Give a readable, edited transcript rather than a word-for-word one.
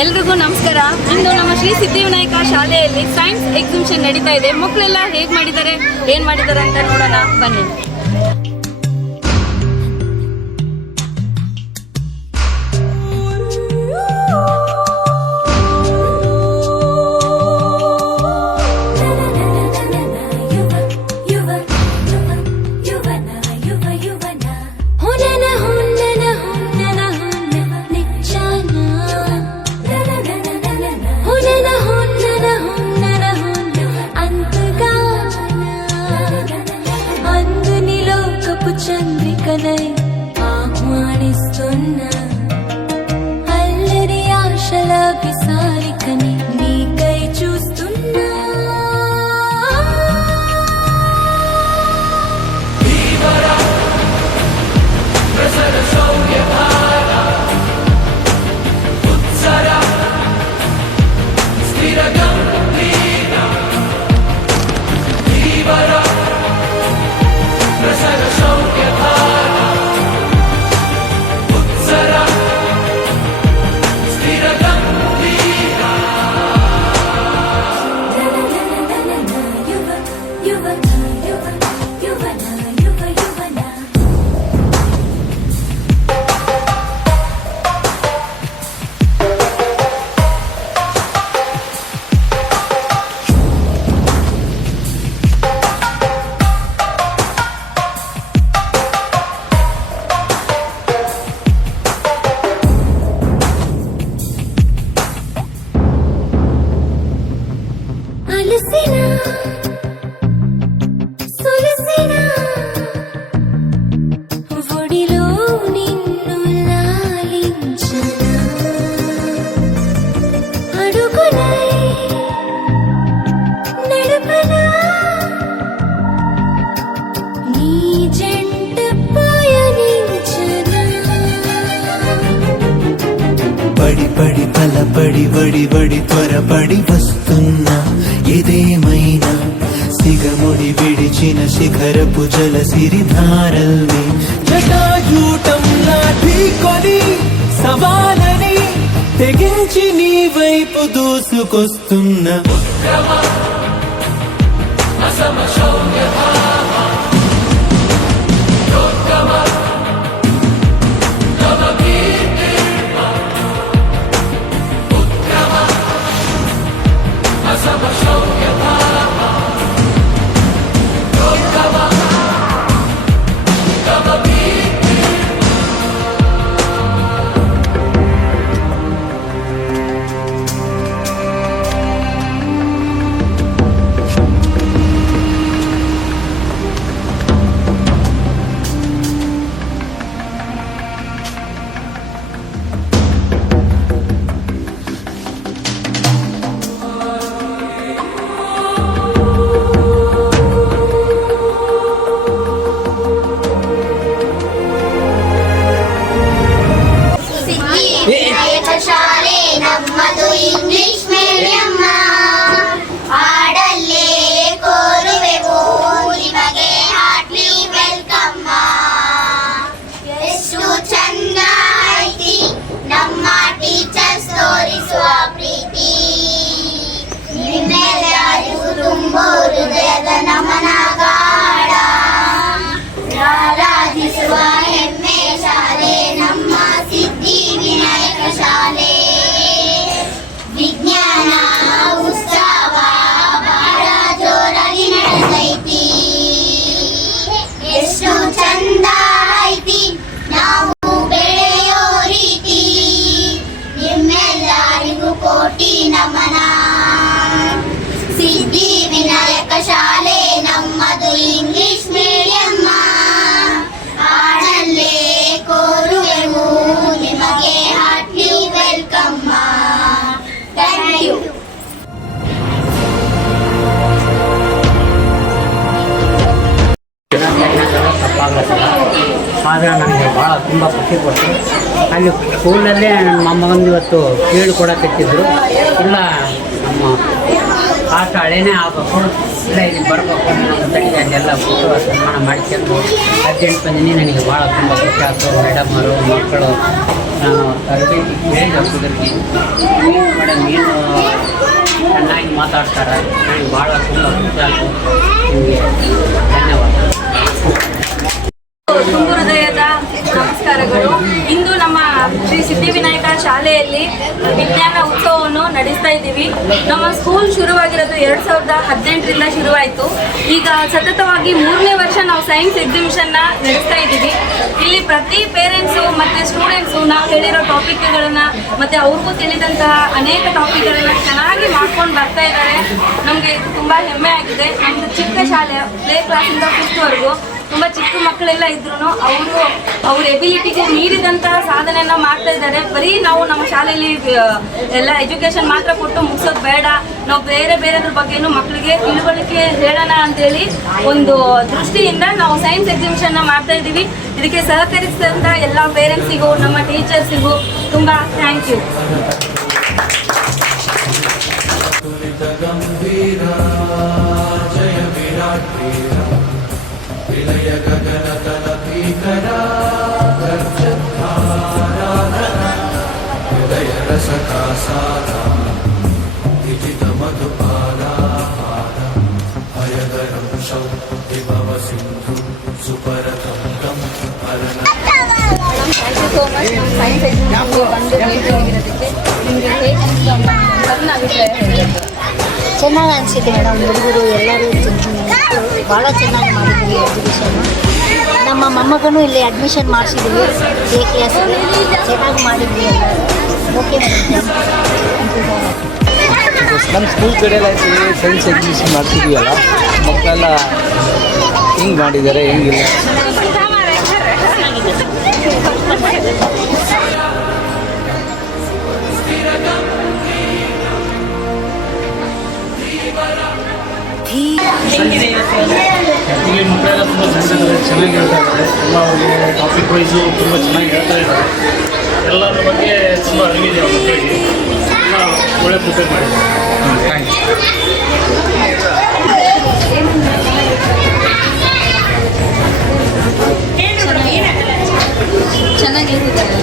ಎಲ್ರಿಗೂ ನಮಸ್ಕಾರ. ಇಂದು ನಮ್ಮ ಶ್ರೀ ಸಿದ್ಧಿವಿನಾಯಕ ಶಾಲೆಯಲ್ಲಿ ಸೈನ್ಸ್ ಎಕ್ಸಿಬಿಷನ್ ನಡೀತಾ ಇದೆ. ಮಕ್ಕಳೆಲ್ಲ ಹೇಗೆ ಮಾಡಿದ್ದಾರೆ, ಏನು ಮಾಡಿದ್ದಾರೆ ಅಂತ ನೋಡೋಣ ಬನ್ನಿ. చంద్రికనై ఆహ్వానిస్తున్నా అల్లరి ఆశల విసారికని నీకై చూస్తున్నా. ఒడిలో నిన్ను లాలించనా అడుగునై నడుపనా నీ జంట పయనించనా. పడి పడి తలపడి వడి వడి త్వరపడి వస్తున్నా ఇదేమైనా సిగముడి విడిచిన శిఖరపు జల సిరిధారల్ని జటాజూటంలా ఢీకొని సవాలని తెగించి నీ వైపు దూసుకొస్తున్నా. ಶಾಲೆ ನಮ್ಮದು ಇಂಗ್ಲಿಷ್ ಮೀಡಿಯಂ ಆಡಲ್ಲೇ ಕೋರುವೆವು ನಿಮಗೆ ಹಾರ್ಟ್ಲಿ ವೆಲ್ಕಮ್. ಎಷ್ಟು ಚಂದ ಐತಿ ನಮ್ಮ ಟೀಚರ್ಸ್ ತೋರಿಸುವ ಪ್ರೀತಿ, ನಿಮ್ಮೆಲ್ಲರಿಗೂ ತುಂಬು ಹೃದಯದ ನಮನ ಗಾಢ. ಆರಾಧಿಸುವ ಹೆಮ್ಮೆ ಶಾಲೆ ನಮ್ಮ ಸಿದ್ಧಿ ವಿನಾಯಕ ಶಾಲೆ. ವಿಜ್ಞಾನ ಉತ್ಸವ ಬಹಳ ಜೋರಾಗಿ ನಡೆದೈತಿ. ಎಷ್ಟು ಚಂದ ಐತಿ ನಾವು ಬೆಳೆಯೋ ರೀತಿ, ನಿಮ್ಮೆಲ್ಲರಿಗೂ ಕೋಟಿ ನಮನ. ಸಿದ್ಧಿ ವಿನಾಯಕ ಶಾಲೆ ನಮ್ಮದು ಇಂಗ್ಲಿಷ್ ಮೀಡಿಯಂ ಆಡಲ್ಲೇ ಕೋರುವೆವು ನಿಮಗೆ ಹಾರ್ಟ್ಲಿ ವೆಲ್ಕಮ್. Thank you. ತಪ್ಪಾಗತ್ತಿಲ್ಲ, ಆದರೆ ನನಗೆ ಭಾಳ ತುಂಬ ಖುಷಿ ಕೊಟ್ಟು ಅಲ್ಲಿ ಸ್ಕೂಲಲ್ಲೇ ನನ್ನ ಮೊಮ್ಮಗಂದು ಇವತ್ತು ಹೇಳ್ಕೊಡಕತ್ತಿದ್ರು. ಇಲ್ಲ ನಮ್ಮ ಆಟ ಹಳೇನೇ ಆಗಬೇಕು, ಇಲ್ಲ ಇಲ್ಲಿ ಬರಬೇಕು ನಮ್ಮ ತಡಿಗೆ ಅದೆಲ್ಲ ಬಿಟ್ಟು ಸನ್ಮಾನ ಮಾಡ್ಕೊಂಡು ಅರ್ಜೆಂಟ್ ಬಂದಿನಿ. ನನಗೆ ಭಾಳ ತುಂಬ ಖುಷಿ ಆಗ್ತದೆ. ಮೇಡಮ್ಮರು ಮಕ್ಕಳು ತರಬೇತಿ ಕೇಳಿದ ಕುದುರೆಗೆ ಮೇಡಮ್ ಏನು ಚೆನ್ನಾಗಿ ಮಾತಾಡ್ತಾರೆ ನನಗೆ ಭಾಳ ತುಂಬ ಖುಷಿ ಆಯಿತು. ನಿಮಗೆ ಧನ್ಯವಾದ. ತುಂಬು ಹೃದಯದ ನಮಸ್ಕಾರಗಳು. ಇಂದು ನಮ್ಮ ಶ್ರೀ ಸಿದ್ಧಿವಿನಾಯಕ ಶಾಲೆಯಲ್ಲಿ ವಿಜ್ಞಾನ ಉತ್ಸವವನ್ನು ನಡೆಸ್ತಾ ಇದ್ದೀವಿ. ನಮ್ಮ ಸ್ಕೂಲ್ ಶುರುವಾಗಿರೋದು 2018ರಿಂದ ಶುರುವಾಯಿತು. ಈಗ ಸತತವಾಗಿ 3ನೇ ವರ್ಷ ನಾವು ಸೈನ್ಸ್ ಎಕ್ಸಿಬಿಷನ್ನ ನಡೆಸ್ತಾ ಇದ್ದೀವಿ. ಇಲ್ಲಿ ಪ್ರತಿ ಪೇರೆಂಟ್ಸು ಮತ್ತು ಸ್ಟೂಡೆಂಟ್ಸು ನಾವು ಹೇಳಿರೋ ಟಾಪಿಕ್ಗಳನ್ನು ಮತ್ತು ಅವ್ರಿಗೂ ತಿಳಿದಂತಹ ಅನೇಕ ಟಾಪಿಕ್ಗಳನ್ನು ಚೆನ್ನಾಗಿ ಮಾಡ್ಕೊಂಡು ಬರ್ತಾ ಇದ್ದಾರೆ. ನಮಗೆ ತುಂಬ ಹೆಮ್ಮೆ ಆಗಿದೆ. ನಮ್ಮದು ಚಿಕ್ಕ ಶಾಲೆ, ಪ್ಲೇ ಕ್ಲಾಸಿಂದ 5th ತುಂಬ ಚಿಕ್ಕ ಮಕ್ಕಳೆಲ್ಲ ಇದ್ರು ಅವ್ರ ಎಬಿಲಿಟಿಗೆ ಮೀರಿದಂತಹ ಸಾಧನೆಯನ್ನ ಮಾಡ್ತಾ ಇದ್ದಾರೆ. ಬರೀ ನಾವು ನಮ್ಮ ಶಾಲೆಯಲ್ಲಿ ಎಲ್ಲ ಎಜುಕೇಶನ್ ಮಾತ್ರ ಕೊಟ್ಟು ಮುಗಿಸೋದು ಬೇಡ, ನಾವು ಬೇರೆ ಬೇರೆದ್ರ ಬಗ್ಗೆನೂ ಮಕ್ಕಳಿಗೆ ತಿಳುವಳಿಕೆ ಹೇಳೋಣ ಅಂತೇಳಿ ಒಂದು ದೃಷ್ಟಿಯಿಂದ ನಾವು ಸೈನ್ಸ್ ಎಕ್ಸಿಬಿಷನ್ನ ಮಾಡ್ತಾ ಇದ್ದೀವಿ. ಇದಕ್ಕೆ ಸಹಕರಿಸಿದಂಥ ಎಲ್ಲ ಪೇರೆಂಟ್ಸಿಗೂ ನಮ್ಮ ಟೀಚರ್ಸಿಗೂ ತುಂಬ ಥ್ಯಾಂಕ್ ಯು. ವಿಲಯ ಗಗನ ತಲ ಭೀಕರ ಹೃದಯ ರಸಕಾಸಾರ ವಿಜಿತ ಮಧುಪಾಲಾಹಾರ ಭಯಗರಂ ಶೌಭವ ಸಿಂಧು ಸುಪರತಂ ಹರಣ. ಥ್ಯಾಂಕ್ ಯು ಸೋ ಮಚ್ ನಮ್ಮ ಸೈನ್ಸ್ ಎಕ್ಸಿಬಿಷನ್ಗೆ ಬಂದು ಭೇಟಿಯಾಗಿರೋದಕ್ಕೆ. ನಿಮಗೆ ಹೇಗೆ ಅನಿಸ್ತು ಅಂತ ನನ್ನ ಅಭಿಪ್ರಾಯ ಹೇಳಬೇಕು. ಚೆನ್ನಾಗಿ ಅನಿಸಿದೆ ಮೇಡಮ್. ಹುಡುಗರು ಎಲ್ಲರೂ ಭಾಳ ಚೆನ್ನಾಗಿ ಮಾಡಿದ್ವಿ ಎಕ್ಸಿಬಿಷನ್ನು. ನಮ್ಮ ಮೊಮ್ಮಗನೂ ಇಲ್ಲಿ ಅಡ್ಮಿಷನ್ ಮಾಡಿಸಿದ್ವಿ ಎ ಕ್ಲಾಸ್ಗೆ. ಚೆನ್ನಾಗಿ ಮಾಡಿದ್ವಿ ಎಲ್ಲರೂ. ಓಕೆ ಮೇಡಮ್, ನಮ್ಮ ಸ್ಕೂಲ್ ಕಡೆಯೆಲ್ಲ ಸೈನ್ಸ್ ಎಕ್ಸಿಬಿಷನ್ ಮಾಡ್ತಿದ್ದೀವಲ್ಲ, ಮಕ್ಕಳೆಲ್ಲ ಹಿಂಗೆ ಮಾಡಿದ್ದಾರೆ, ಹೆಂಗಿಲ್ಲ. ಇಲ್ಲಿ ಮಕ್ಕಳೆಲ್ಲ ತುಂಬ ಚೆನ್ನಾಗಿ ಹೇಳ್ತಾ ಇದ್ದಾರೆ. ಎಲ್ಲ ಅವ್ರಿಗೆ ಟಾಪಿಕ್ ವೈಸು ತುಂಬ ಚೆನ್ನಾಗಿ ಹೇಳ್ತಾ ಇದ್ದಾರೆ. ಎಲ್ಲರ ಬಗ್ಗೆ ತುಂಬ ಅರಿವಿದೆ ಆ ಮಕ್ಕಳಿಗೆ. ಎಲ್ಲ ಒಳ್ಳೆ ಪ್ರಿಪೇರ್ ಮಾಡಿದ್ದಾರೆ. ಥ್ಯಾಂಕ್ಸ್. ಚೆನ್ನಾಗಿ ಹೇಳಿದ್ದಾರೆ.